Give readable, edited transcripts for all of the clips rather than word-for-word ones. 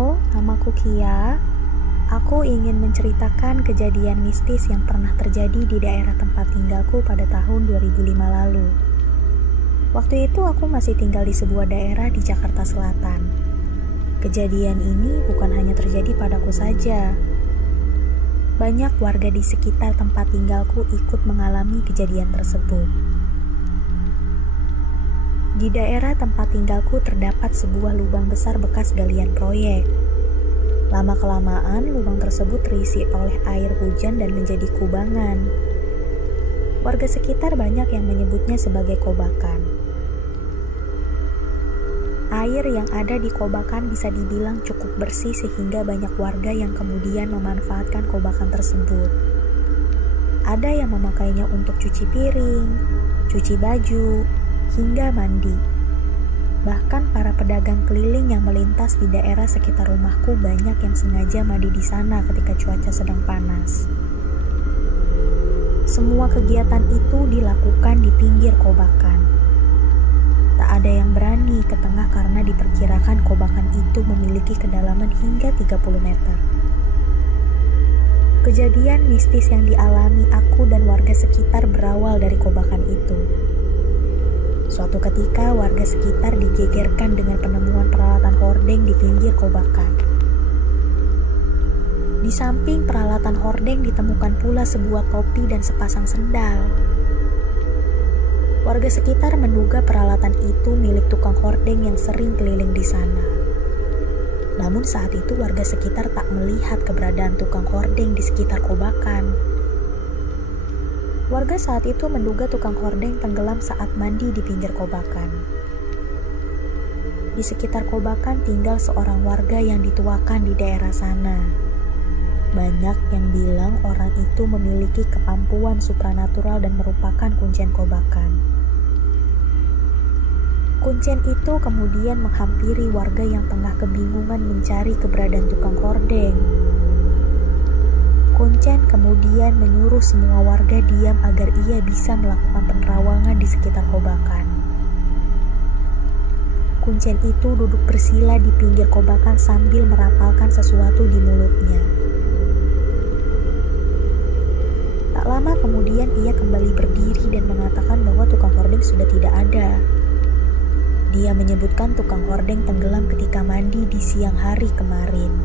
Halo, namaku Kia. Aku ingin menceritakan kejadian mistis yang pernah terjadi di daerah tempat tinggalku pada tahun 2005 lalu. Waktu itu aku masih tinggal di sebuah daerah di Jakarta Selatan. Kejadian ini bukan hanya terjadi padaku saja. Banyak warga di sekitar tempat tinggalku ikut mengalami kejadian tersebut. Di daerah tempat tinggalku terdapat sebuah lubang besar bekas galian proyek. Lama-kelamaan, lubang tersebut terisi oleh air hujan dan menjadi kubangan. Warga sekitar banyak yang menyebutnya sebagai kobakan. Air yang ada di kobakan bisa dibilang cukup bersih sehingga banyak warga yang kemudian memanfaatkan kobakan tersebut. Ada yang memakainya untuk cuci piring, cuci baju, hingga mandi. Bahkan para pedagang keliling yang melintas di daerah sekitar rumahku banyak yang sengaja mandi di sana ketika cuaca sedang panas. Semua kegiatan itu dilakukan di pinggir kobakan. Tak ada yang berani ke tengah karena diperkirakan kobakan itu memiliki kedalaman hingga 30 meter. Kejadian mistis yang dialami aku dan warga sekitar berawal dari kobakan itu. Suatu ketika warga sekitar digegerkan dengan penemuan peralatan hordeng di pinggir kobakan. Di samping peralatan hordeng ditemukan pula sebuah topi dan sepasang sendal. Warga sekitar menduga peralatan itu milik tukang hordeng yang sering keliling di sana. Namun saat itu warga sekitar tak melihat keberadaan tukang hordeng di sekitar kobakan. Warga saat itu menduga tukang hordeng tenggelam saat mandi di pinggir kobakan. Di sekitar kobakan tinggal seorang warga yang dituakan di daerah sana. Banyak yang bilang orang itu memiliki kemampuan supranatural dan merupakan kuncen kobakan. Kuncen itu kemudian menghampiri warga yang tengah kebingungan mencari keberadaan tukang hordeng. Kuncen kemudian menyuruh semua warga diam agar ia bisa melakukan penerawangan di sekitar kobakan. Kuncen itu duduk bersila di pinggir kobakan sambil merapalkan sesuatu di mulutnya. Tak lama kemudian ia kembali berdiri dan mengatakan bahwa tukang hordeng sudah tidak ada. Dia menyebutkan tukang hordeng tenggelam ketika mandi di siang hari kemarin.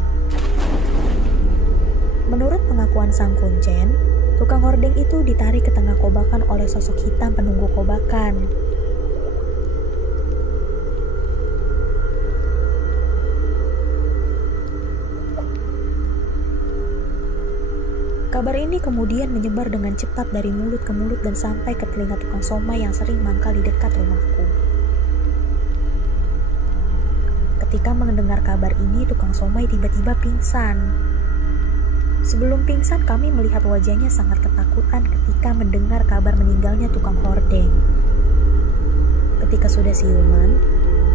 Menurut pengakuan sang kuncen, tukang hordeng itu ditarik ke tengah kobakan oleh sosok hitam penunggu kobakan. Kabar ini kemudian menyebar dengan cepat dari mulut ke mulut dan sampai ke telinga tukang somai yang sering mangkal di dekat rumahku. Ketika mendengar kabar ini, tukang somai tiba-tiba pingsan. Sebelum pingsan, kami melihat wajahnya sangat ketakutan ketika mendengar kabar meninggalnya tukang hordeng. Ketika sudah siuman,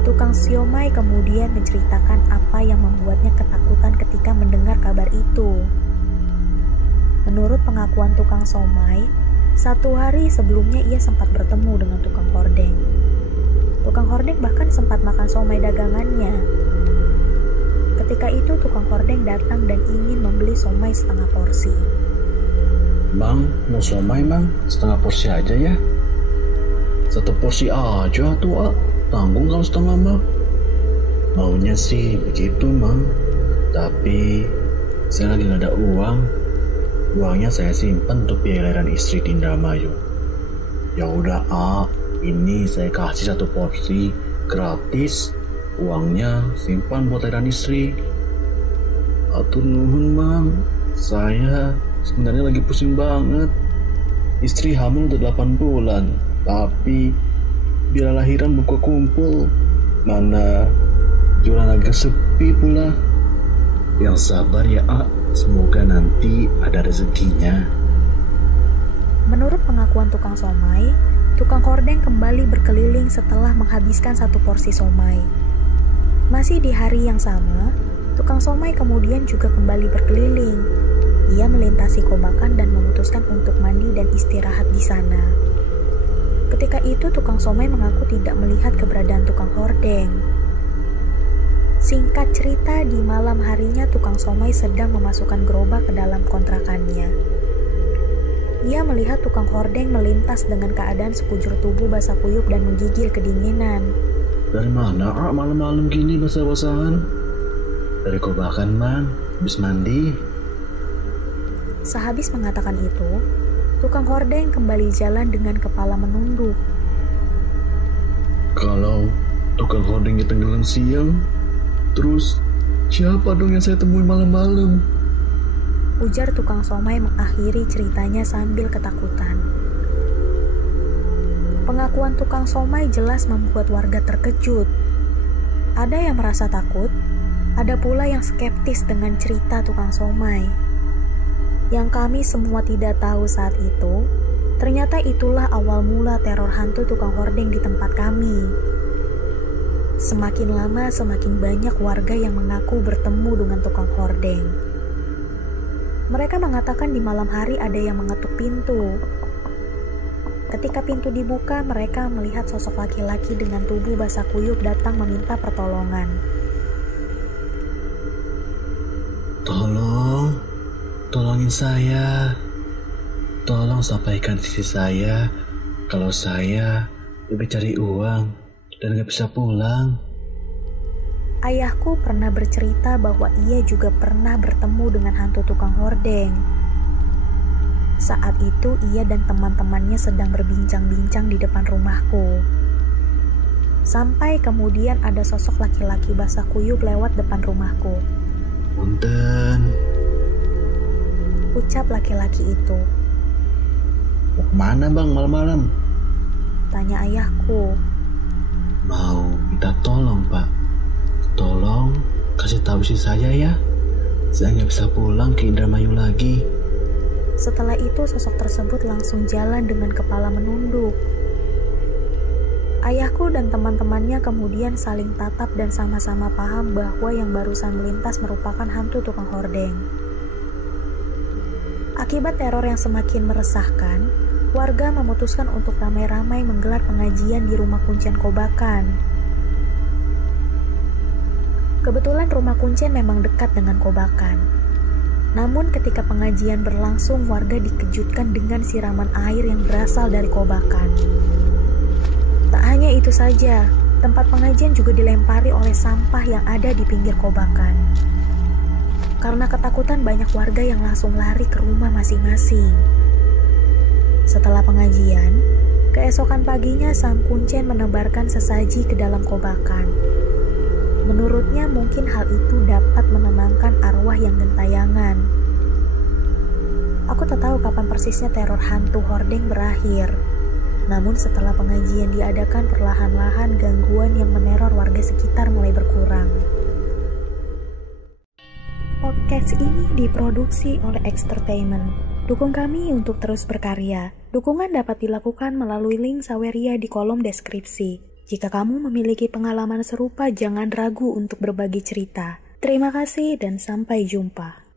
tukang siomay kemudian menceritakan apa yang membuatnya ketakutan ketika mendengar kabar itu. Menurut pengakuan tukang somay, 1 hari sebelumnya ia sempat bertemu dengan tukang hordeng. Tukang hordeng bahkan sempat makan somay dagangannya. Ketika itu tukang hordeng datang dan ingin membeli somai setengah porsi. Bang, mau somai bang? Setengah porsi aja ya. 1 porsi aja tuh, tanggung kalau setengah bang. Maunya sih begitu bang, tapi saya lagi gak ada uang. Uangnya saya simpan untuk biaya lahiran istri di Indramayu. Ya udah ini saya kasih 1 porsi gratis. Uangnya simpan buat lahiran istri. Atur nuhun bang, saya sebenarnya lagi pusing banget. Istri hamil udah 8 bulan, tapi biar lahiran buka kumpul. Mana jualan agak sepi pula. Yang sabar ya semoga nanti ada rezekinya. Menurut pengakuan tukang somai, tukang hordeng kembali berkeliling setelah menghabiskan 1 porsi somai. Masih di hari yang sama, tukang somai kemudian juga kembali berkeliling. Ia melintasi kobakan dan memutuskan untuk mandi dan istirahat di sana. Ketika itu tukang somai mengaku tidak melihat keberadaan tukang hordeng. Singkat cerita, di malam harinya tukang somai sedang memasukkan gerobak ke dalam kontrakannya. Ia melihat tukang hordeng melintas dengan keadaan sekujur tubuh basah kuyup dan menggigil kedinginan. Dari mana malam-malam gini basah-basahan? Dari kobakan, Mang. Habis mandi. Sehabis mengatakan itu, tukang hordeng kembali jalan dengan kepala menunduk. Kalau tukang hordengnya tenggelam siang, terus siapa dong yang saya temui malam-malam? Ujar tukang somai mengakhiri ceritanya sambil ketakutan. Pengakuan tukang somai jelas membuat warga terkejut. Ada yang merasa takut, ada pula yang skeptis dengan cerita tukang somai. Yang kami semua tidak tahu saat itu, ternyata itulah awal mula teror hantu tukang hordeng di tempat kami. Semakin lama semakin banyak warga yang mengaku bertemu dengan tukang hordeng. Mereka mengatakan di malam hari ada yang mengetuk pintu. Ketika pintu dibuka, mereka melihat sosok laki-laki dengan tubuh basah kuyup datang meminta pertolongan. Tolongin saya. Tolong sampaikan isi saya kalau saya lebih cari uang dan gak bisa pulang. Ayahku pernah bercerita bahwa ia juga pernah bertemu dengan hantu tukang hordeng. Saat itu ia dan teman-temannya sedang berbincang-bincang di depan rumahku. Sampai kemudian ada sosok laki-laki basah kuyup lewat depan rumahku. Punten, ucap laki-laki itu. mau kemana bang malam-malam? Tanya ayahku. Mau minta tolong pak. Tolong kasih tahu isi saya ya. Saya nggak bisa pulang ke Indramayu lagi. Setelah itu sosok tersebut langsung jalan dengan kepala menunduk. Ayahku dan teman-temannya kemudian saling tatap dan sama-sama paham bahwa yang barusan melintas merupakan hantu tukang hordeng. Akibat teror yang semakin meresahkan, warga memutuskan untuk ramai-ramai menggelar pengajian di rumah kuncen Kobakan. Kebetulan rumah kuncen memang dekat dengan Kobakan. Namun ketika pengajian berlangsung, warga dikejutkan dengan siraman air yang berasal dari Kobakan. Tak hanya itu saja, tempat pengajian juga dilempari oleh sampah yang ada di pinggir Kobakan. Karena ketakutan, banyak warga yang langsung lari ke rumah masing-masing. Setelah pengajian, keesokan paginya sang kuncen menebarkan sesaji ke dalam Kobakan. Menurutnya mungkin hal itu dapat menenangkan arwah yang gentayangan. Aku tak tahu kapan persisnya teror hantu hordeng berakhir. Namun setelah pengajian diadakan, perlahan-lahan gangguan yang meneror warga sekitar mulai berkurang. Podcast ini diproduksi oleh Extertainment. Dukung kami untuk terus berkarya. Dukungan dapat dilakukan melalui link Saweria di kolom deskripsi. Jika kamu memiliki pengalaman serupa, jangan ragu untuk berbagi cerita. Terima kasih dan sampai jumpa.